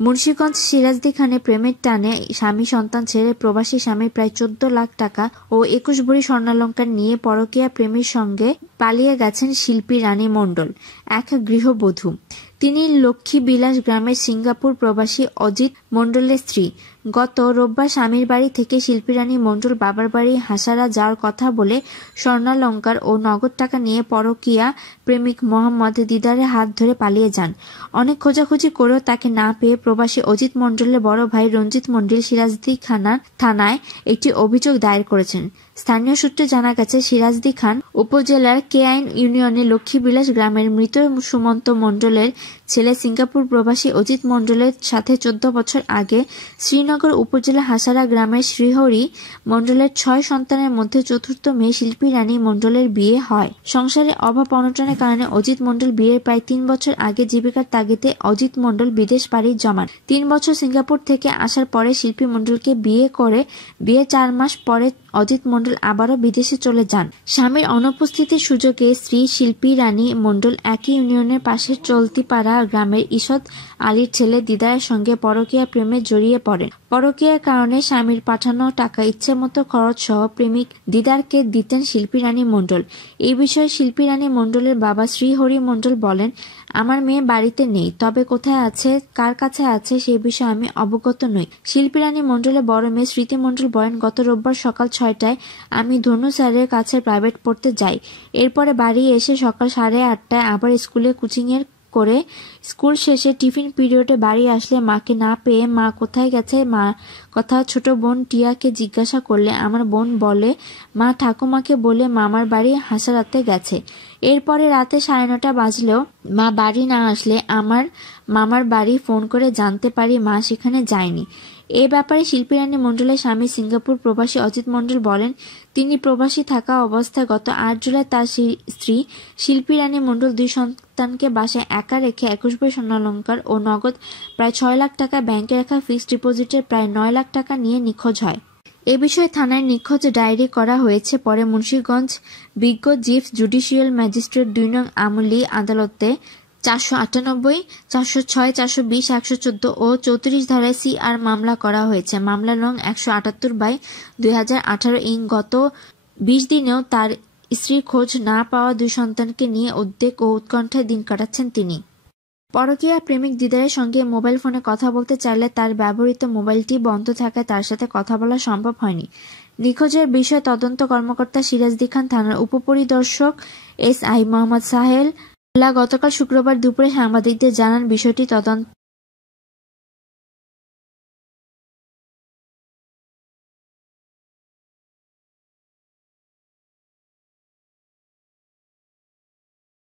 মুন্সিগঞ্জ সিরাজদি খানে প্রেমের টানে স্বামী সন্তান ছেড়ে প্রবাসী স্বামী প্রায় চোদ্দ লাখ টাকা ও একুশ ভরি স্বর্ণালঙ্কার নিয়ে পরকীয়া প্রেমীর সঙ্গে পালিয়ে গেছেন শিল্পী রানী মণ্ডল, এক গৃহবধূ। তিনি লক্ষ্মী বিলাস গ্রামের সিঙ্গাপুর প্রবাসী অজিত মণ্ডলের স্ত্রী। গত রোববার স্বামীর বাড়ি থেকে শিল্পীরানী মণ্ডল বাবার বাড়ি হাসারা যাওয়ার কথা বলে স্বর্ণালঙ্কার ও নগদ টাকা নিয়ে পরকিয়া প্রেমিক মোহাম্মদ দিদারের হাত ধরে পালিয়ে যান। অনেক খোঁজাখুঁজি করেও তাকে না পেয়ে প্রবাসী অজিত মণ্ডলের বড় ভাই রঞ্জিত মণ্ডল সিরাজদি খানা থানায় একটি অভিযোগ দায়ের করেছেন। স্থানীয় সূত্রে জানা গেছে, সিরাজদি খান উপজেলার কে কেআইন ইউনিয়নের লক্ষ্মীবিলাস গ্রামের মৃত সুমন্ত মণ্ডলের ছেলে সিঙ্গাপুর প্রবাসী অজিত মণ্ডলের সাথে চোদ্দ বছর আগে শ্রীনগর উপজেলা হাসারা গ্রামের শ্রীহরি মণ্ডলের ছয় সন্তানের মধ্যে চতুর্থ মেয়ে শিল্পী রানী মণ্ডলের বিয়ে হয়। সংসারে অভাব অনটনের কারণে অজিত মণ্ডল বিয়ের প্রায় তিন বছর আগে জীবিকার তাগিদে অজিত মণ্ডল বিদেশ পাড়ি জমান। তিন বছর সিঙ্গাপুর থেকে আসার পরে শিল্পী মণ্ডলকে বিয়ে করে বিয়ে চার মাস পরে অজিত মণ্ডল আবারও বিদেশে চলে যান। স্বামীর অনুপস্থিতির সুযোগে স্ত্রী শিল্পী রানী মণ্ডল একই ইউনিয়নের পাশে চলতিপাড়া গ্রামের ঈষৎ আলীর ছেলে দিদায়ের সঙ্গে পরকীয়া প্রেমে জড়িয়ে পড়েন। পরকীয়ার কারণে স্বামীর পাঠানো টাকা ইচ্ছে মতো খরচ সহ প্রেমিক দিদারকে দিতেন শিল্পী রানী মণ্ডল। এই বিষয়ে শিল্পী রানী মণ্ডলের বাবা শ্রীহরি মণ্ডল বলেন, আমার মেয়ে বাড়িতে নেই, তবে কোথায় আছে, কার কাছে আছে সে বিষয়ে আমি অবগত নই। শিল্পী রানী মণ্ডলের বড় মেয়ে স্মৃতি মণ্ডল বলেন, গত রোববার সকাল ছয়টায় আমি ধনু স্যারের কাছে প্রাইভেট পড়তে যাই। এরপরে বাড়ি এসে সকাল সাড়ে আটটায় আবার স্কুলে কোচিংয়ের করে স্কুল শেষে টিফিন পিরিয়ডে বাড়ি আসলে মাকে না পেয়ে মা কোথায় গেছে? মা কথা ছোট বোন টিয়াকে জিজ্ঞাসা করলে, আমার বোন বলে, মা ঠাকুমাকে বলে মামার বাড়ি হাসারাতে গেছে। এরপরে রাতে সাড়ে নটা বাজলেও মা বাড়ি না আসলে আমার মামার বাড়ি ফোন করে জানতে পারি মা সেখানে যায়নি। এ ব্যাপারে শিল্পী রানী মণ্ডলের স্বামী সিঙ্গাপুর প্রবাসী অজিত মণ্ডল বলেন, তিনি প্রবাসী থাকা অবস্থায় গত আট জুলাই তার স্ত্রী শিল্পী রানী মণ্ডল দুই সন্তানকে বাসায় একা রেখে একুশ বই স্বর্ণালঙ্কার ও নগদ প্রায় ছয় লাখ টাকা ব্যাংকে রাখা ফিক্সড ডিপোজিটের প্রায় নয় লাখ টাকা নিয়ে নিখোঁজ হয়। এ বিষয়ে থানায় নিখোঁজ ডায়েরি করা হয়েছে। পরে মুন্সীগঞ্জ বিজ্ঞ চিফ জুডিশিয়াল ম্যাজিস্ট্রেট দুই নং আমলি আদালতে চারশো আটানব্বই, চারশো ছয়, চারশো বিশ, একশো চোদ্দ ও চৌত্রিশ ধারায় সিআর মামলা করা হয়েছে। মামলা নং একশো আটাত্তর বাই দুই হাজার আঠারো ইং গত বিশ দিনেও তার স্ত্রীর খোঁজ না পাওয়া দুই সন্তানকে নিয়ে উদ্বেগ ও উৎকণ্ঠায় দিন কাটাচ্ছেন তিনি। পরকীয়া প্রেমিক দিদারের সঙ্গে মোবাইল ফোনে কথা বলতে চাইলে তার ব্যবহৃত মোবাইলটি বন্ধ থাকায় তার সাথে কথা বলা সম্ভব হয়নি। নিখোঁজের বিষয়ে তদন্ত কর্মকর্তা সিরাজদি খান থানার উপপরিদর্শক এস আই মোহাম্মদ সাহেল। গতকাল শুক্রবার দুপুরে সাংবাদিকদের জানান, বিষয়টি তদন্ত